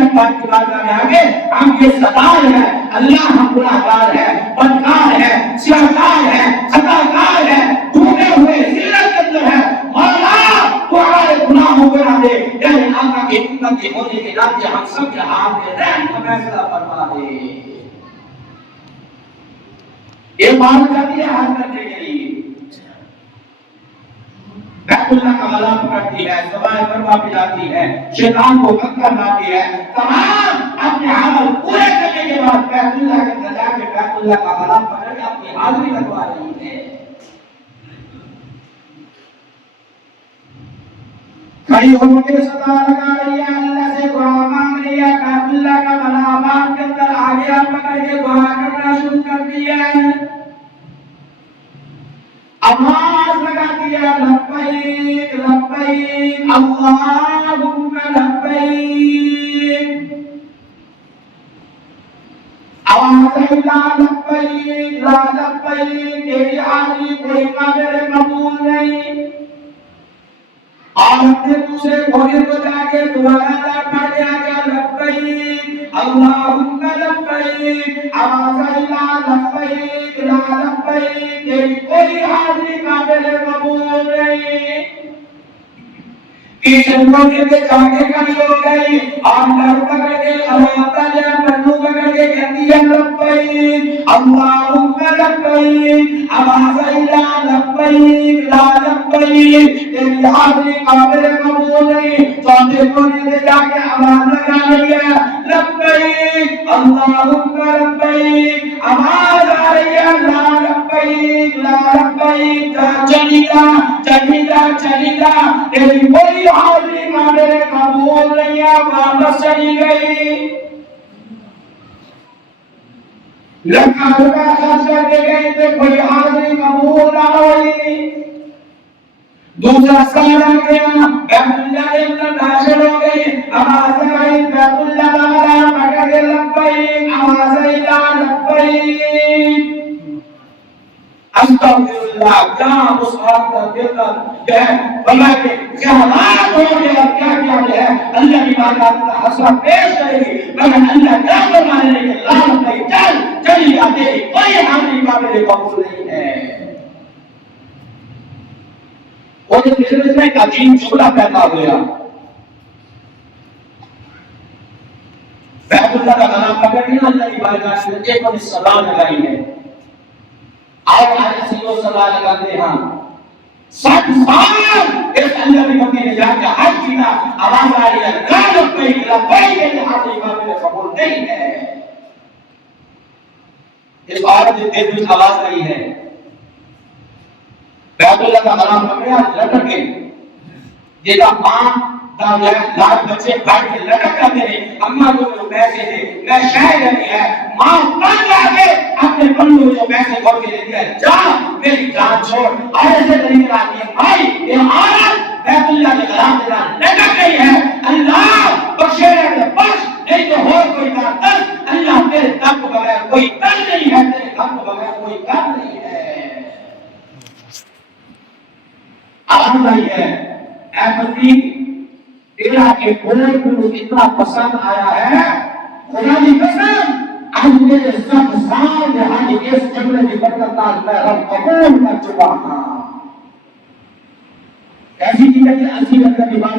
تک بات کی بات میں آگے ہم یہ ستار ہے اللہ ہم گناہگار ہے بدکار ہے سیاہکار ہے خطاکار ہے ڈوبے ہوئے ذلت کے اندر ہے مولا تو ہمارے گناہوں کو نہ دے یعنی آقا کی امتی ہونے کے ناطے ہم سب کے ہاتھ میں رحم کا فیصلہ فرما دے. یہ بات جاتی ہے حل کرنے کے لیے بیت اللہ کا غلام پکڑتی ہے سوائے پروا پہ جاتی ہے شیطان کو مکر لاتی ہے تمام اپنے عمل پورے کرنے کے بعد بیت اللہ کے اندر جا کے بیت اللہ کا غلام پکڑ کے اپنی حاضری لگوا رہی ہے. کھڑی ہو کے صدا لگا رہی ہے اللہ سے دعا مانگ رہی ہے بیت اللہ کا غلام کے اندر آگے پکڑ کے دعا کرنا شروع کر دی ہے. آواز لگاتی ہے لبیک لبیک اللہم لبیک آواز لا لبیک لا لبیک تیری حاضری کوئی قابل قبول نہیں. عورت نے دوسرے گھوڑے کو جا کے دوبارہ پڑھ دیا لبیک اللہم لبیک آواز لا لبیک لا لبیک تیری کوئی حاضری قابل قبول نہیں. تیسرے گھوڑے پہ جا کے کھڑی ہو گئی اور لڑ پکڑ کے اللہ تعالیٰ پنو پکڑ کے کہتی ہے لبیک اللہم لبیک آواز لا لبیک لا لبیک تیری حاضری قابل قبول نہیں. چوتھے گھوڑے پہ جا کے آواز لگا رہی ہے لبیک اللہم لبیک آواز آ رہی ہے لا لبیک لا لبیک چلی جا چلی جا چلی جا تیری کوئی حاضری قابل قبول نہیں ہے. واپس چلی گئی لکھا روپے خرچ کر کے گئی تھے کوئی حاضری قبول نہ ہوئی. دوسرا سال آ گیا بیت اللہ کے اندر داخل ہو گئی آواز آئی بیت اللہ والا پکڑ کے لبیک آواز آئی لا لبیک استغفراللہ. کیا اس بات کا دیکھر جو ہے بلا کے خیالات ہو گیا کیا کیا ہے اللہ کی بارگاہ میں حسرت پیش کرے گی مگر اللہ کیا فرمانے لگے لا لبیک چل چلی جاتے کوئی حاضری قابل قبول نہیں ہے. وہ جو بزنس میں ایک عجیب جملہ پیدا ہو گیا بیت اللہ کا غلام پکڑ کے اللہ کی بارگاہ میں ایک اور صدا لگائی ہے. آپ آج اسی کو صدا لگاتے ہیں 60 سال اس اللہ کی بندی نے جا کے حج کیا آواز آ رہی ہے لا لبیک لبیک کے حاضری قابل قبول نہیں ہے. اس عورت کے دل میں آواز آئی ہے بیت اللہ کا غلام پکڑا لٹک کے دیکھا ماں کا لاکھ بچے بھائی کے لٹک کرتے رہے اماں کو جو پیسے تھے میں شاید نہیں ہے ماں تنگ آ کے اپنے پلو جو پیسے کھول کے دیتے ہیں جا میری جان چھوڑ اور ایسے طریقے آتی ہے بھائی یہ عورت بیت اللہ کے غلام کے ساتھ لٹک گئی ہے اللہ بخشے رہے بخش نہیں تو اور کوئی بات کر اللہ تیرے دم کو بغیر کوئی کر نہیں ہے تیرے دم کو بغیر کوئی کر نہیں ہے. آواز آئی ہے اے بندی تیرا ایک بولے کو اتنا پسند آیا ہے خدا کی قسم آج میرے سب سال یہاں اس جملے کی برکت میں رب قبول کر چکا ہوں. ایسی چیزیں اسی لگتا کی بات